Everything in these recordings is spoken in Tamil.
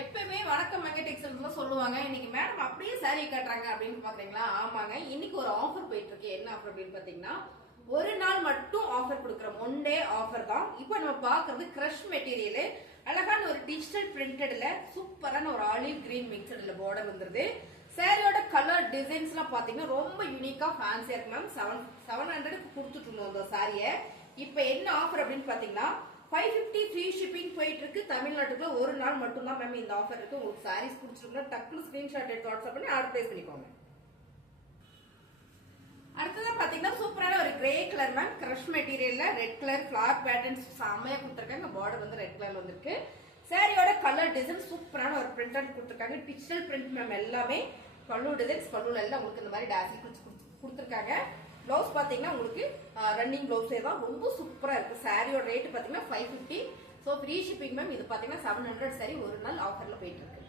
எப்பவுமே வணக்கம் மெங்க டெக்ஸ்டைல்ஸ் சொல்லுவாங்க. இன்னைக்கு மேடம் அப்படியே சாரி கட்டுறாங்க அப்படின்னு பாக்குறீங்களா? ஆமாங்க, இன்னைக்கு ஒரு ஆஃபர் போயிட்டு இருக்கு. என்ன ஆஃபர் அப்படின்னு பாத்தீங்கன்னா, ஒரு நாள் மட்டும் ஆஃபர் கொடுக்குறோம். ஒன் டே ஆஃபர் தான். இப்போ நம்ம பாக்குறது கிரஷ் மெட்டீரியல், அழகான ஒரு டிஜிட்டல் பிரிண்டட்ல சூப்பரான ஒரு ஆலிவ் கிரீன் மிக்சட்ல பார்டர் வந்துருது. சாரியோட கலர் டிசைன்ஸ் எல்லாம் பாத்தீங்கன்னா ரொம்ப யூனிக்கா ஃபேன்சியா இருக்கு மேம். 700 கொடுத்துட்டு இருந்தோம் அந்த சாரியை. இப்ப என்ன ஆஃபர் அப்படின்னு பாத்தீங்கன்னா 550 ஃப்ரீ ஷிப்பிங் போயிட்டு இருக்கு. தமிழ்நாட்டுக்குள்ள ஒரு நாள் மட்டும் தான் மேம் இந்த ஆஃபர் இருக்கு. உங்களுக்கு சாரீஸ் பிடிச்சிருக்குன்னா டக்குனு ஸ்கிரீன்ஷாட் எடுத்து வாட்ஸ்அப் பண்ணி ஆர்டர் பிளேஸ் பண்ணிக்கோங்க. அடுத்ததான் பாத்தீங்கன்னா சூப்பரான ஒரு கிரே கலர் மேம், கிரஷ் மெட்டீரியல்ல ரெட் கலர் ஃபிளார் பேட்டர்ன்ஸ் செம்மையா கொடுத்துருக்காங்க. பார்டர் வந்து ரெட் கலர் வந்திருக்கு. சாரியோட கலர் டிசைன் சூப்பரான ஒரு பிரிண்ட் கொடுத்துருக்காங்க. டிஜிட்டல் பிரிண்ட் மேம் எல்லாமே. பல்லு டிசைன்ஸ் பல்லுல எல்லாம் உங்களுக்கு இந்த மாதிரி டாசில் கொடுத்துருக்காங்க. பிளவுஸ் பாத்தீங்கன்னா உங்களுக்கு ரன்னிங் பிளவுஸே தான், ரொம்ப சூப்பரா இருக்கு. சாரியோட ரேட் பாத்தீங்கன்னா 550. So free shipping ma'am. இது பாத்தீங்கன்னா 700 சாரி ஒரு நாள் ஆஃபர்ல போயிட்டு இருக்கு.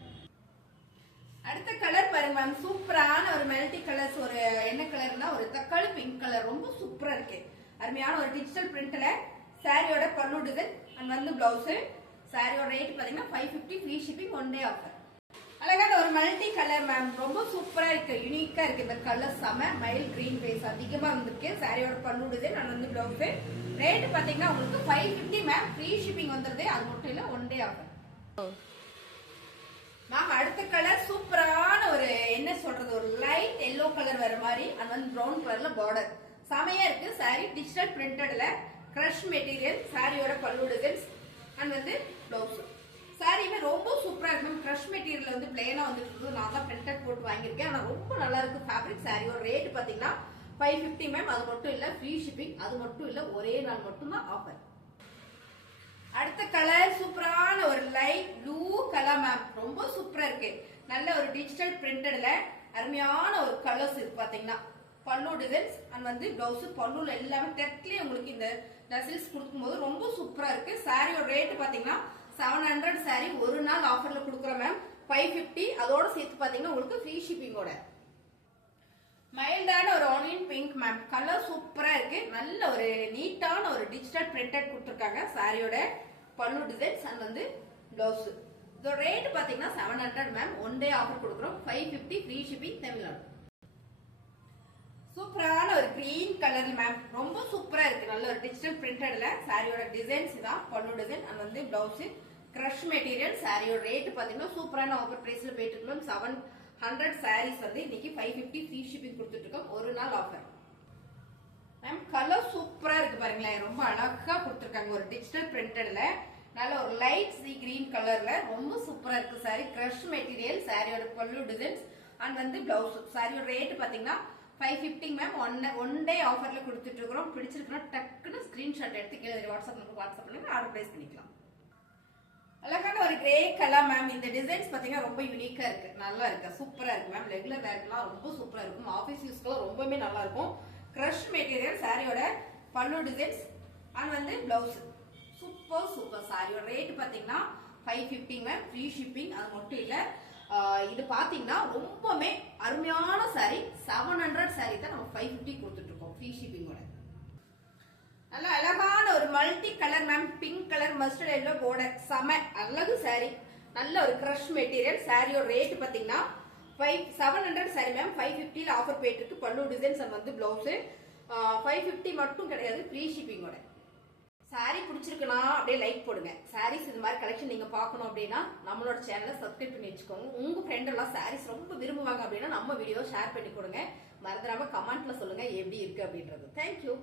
அடுத்த கலர் பாருங்க மேம், சூப்பரான ஒரு மெல்டி கலர்ஸ். ஒரு என்ன கலர்னா ஒரு தக்காளி பிங்க் கலர், ரொம்ப சூப்பரா இருக்கு. அருமையான ஒரு டிஜிட்டல் பிரிண்ட்ல சாரியோட பல்லு டிசைன் அண்ட் வந்து பிளவுஸ். சாரியோட ரேட் பாத்தீங்கன்னா 550 free shipping one day offer. அழகான ஒரு மல்டி கலர் மேம், ரொம்ப சூப்பரா இருக்கு, யூனிக்கா இருக்கு. இந்த கலர் செம மைல் கிரீன் பேஸ் அதிகமா வந்திருக்கு. சாரியோட பல்லு டிசைன் அண்ட் வந்து பிளவுஸ். ரேட் பாத்தீங்கன்னா உங்களுக்கு 550 மேம். ஃப்ரீ ஷிப்பிங் வந்துருது. அது மட்டும் இல்ல ஒன் டே ஆஃபர் மேம். அடுத்த கலர் சூப்பரான ஒரு என்ன சொல்றது, ஒரு லைட் எல்லோ கலர் வர மாதிரி அண்ட் வந்து ப்ரௌன் கலர்ல பார்டர் செமையா இருக்கு. சாரி டிஜிட்டல் பிரிண்டட்ல கிரஷ் மெட்டீரியல். சாரியோட பல்லு டிசைன்ஸ் அண்ட் வந்து பிளவுஸ். சாரியுமே ரொம்ப சூப்பரா இருக்கு மேம். கிரஷ் மெட்டீரியல் வந்து பிளேனா வந்துட்டு இருக்குது. நான் தான் பிரிண்டட் போட்டு வாங்கியிருக்கேன். ஆனா ரொம்ப நல்லா இருக்கு ஃபேப்ரிக். சாரியோட ரேட் பாத்தீங்கன்னா 550 மேம். அது மட்டும் இல்ல ஃப்ரீ ஷிப்பிங். அது மட்டும் இல்ல ஒரே நாள் மட்டும் தான் ஆஃபர். அடுத்த கலர் சூப்பரான ஒரு லைட் ப்ளூ கலர் மேம், ரொம்ப சூப்பரா இருக்கு. நல்ல ஒரு டிஜிட்டல் பிரிண்டட்ல அருமையான ஒரு கலர்ஸ் இருக்கு. பாத்தீங்கன்னா பல்லு டிசைன்ஸ் அண்ட் வந்து பிளவுஸ். பல்லுல எல்லாமே டெட்லயே உங்களுக்கு இந்த டசில்ஸ் கொடுக்கும் போது ரொம்ப சூப்பரா இருக்கு. சாரியோட ரேட் பாத்தீங்கன்னா 700 சாரி ஒரு நாள் ஆஃபர்ல கொடுக்குறோம் மேம். 550 அதோட சேர்த்து பாத்தீங்கன்னா உங்களுக்கு ஃப்ரீ ஷிப்பிங்கோட. மைல்டான ஒரு ஆனியன் பிங்க் மேம், கலர் சூப்பரா இருக்கு. நல்ல ஒரு நீட்டான ஒரு டிஜிட்டல் பிரிண்டட் கொடுத்துருக்காங்க. சாரியோட பல்லு டிசைன்ஸ் அண்ட் வந்து பிளவுஸ். இதோட ரேட் பாத்தீங்கன்னா 700 மேம். ஒன் டே ஆஃபர் கொடுக்குறோம். 550 ஃப்ரீ ஷிப்பிங் தமிழ்நாடு. சூப்பரான ஒரு கிரீன் கலர் மேம், ரொம்ப சூப்பரா இருக்கு. நல்ல ஒரு டிஜிட்டல் பிரிண்டட்ல சாரியோட டிசைன்ஸ் தான். பல்லு டிசைன் அண்ட் வந்து பிளவுஸ். Crush material. சாரியோட ரேட் பாத்தீங்கன்னா சூப்பரான ஆஃபர் பிரைஸ்ல போயிட்டு இருக்கோம். 700 சாரீஸ் வந்து இன்னைக்கு 550 ஃப்ரீ ஷிப்பிங் கொடுத்துட்டு இருக்கோம். ஒரு நாள் ஆஃபர் மேம். கலர் சூப்பரா இருக்கு பாருங்களேன், ரொம்ப அழகா கொடுத்துருக்காங்க. ஒரு டிஜிட்டல் பிரிண்டட்ல நல்ல ஒரு லைட் சி கிரீன் கலர்ல ரொம்ப சூப்பரா இருக்கு. Sorry crush material. சாரியோட பல்லு டிசைன்ஸ் அண்ட் வந்து பிளவுஸ். சாரியோட ரேட் பாத்தீங்கன்னா 550 மேம். ஒன் டே ஆஃபர்ல கொடுத்துட்டு இருக்கிறோம். பிடிச்சிருக்குன்னா டக்குன்னு ஸ்கிரீன்ஷாட் எடுத்து கீழே வாட்ஸ்அப் பண்ணுங்க, ஆர்டர் பிளேஸ் பண்ணிக்கலாம். அழகான ஒரு கிரே கலர் மேம். இந்த டிசைன்ஸ் பாத்தீங்கன்னா ரொம்ப யூனிக்கா இருக்கு, நல்லா இருக்கு, சூப்பரா இருக்கு மேம். ரெகுலர் வேர்க்கெல்லாம் ரொம்ப சூப்பரா இருக்கும். ஆபீஸ் யூஸ்க்குலாம் ரொம்பவே நல்லா இருக்கும். Crush material. சாரியோட பல்லு டிசைன்ஸ் அண்ட் வந்து பிளவுஸ். Super super. சாரியோட ரேட் பாத்தீங்கன்னா 550 மேம். Free shipping. அது மட்டும் இல்ல இது பாத்தீங்கன்னா ரொம்பவே அருமையான சாரி. 700 சாரி தான் நம்ம 550 கொடுத்துட்டு இருக்கோம் ஃப்ரீ ஷிப்பிங்கோட. நல்ல அழகான ஒரு multi colour ma'am, pink colour mustard yellow border, செம அழகு சாரி. நல்ல ஒரு கிரஷ் மெட்டீரியல். சாரியோட ரேட் பாத்தீங்கன்னா 700 சாரி மேம். 550 ஆஃபர் போயிட்டு இருக்கு. பல்லு டிசைன்ஸ் வந்து பிளவுஸ். 550 மட்டும் கிடையாது, ஃப்ரீ ஷிப்பிங்கோட. சாரி பிடிச்சிருக்குன்னா அப்படியே லைக் போடுங்க. சாரீஸ் இந்த மாதிரி கலெக்ஷன் நீங்க பாக்கணும் அப்படின்னா நம்மளோட சேனலை சப்ஸ்கிரைப் பண்ணி வச்சுக்கோங்க. உங்க ஃப்ரெண்ட் எல்லாம் சாரீஸ் ரொம்ப விரும்புவாங்க அப்படின்னா நம்ம வீடியோ ஷேர் பண்ணி கொடுங்க. மறந்துடாம கமெண்ட்ல சொல்லுங்க எப்படி இருக்கு அப்படின்றது. தேங்க்யூ.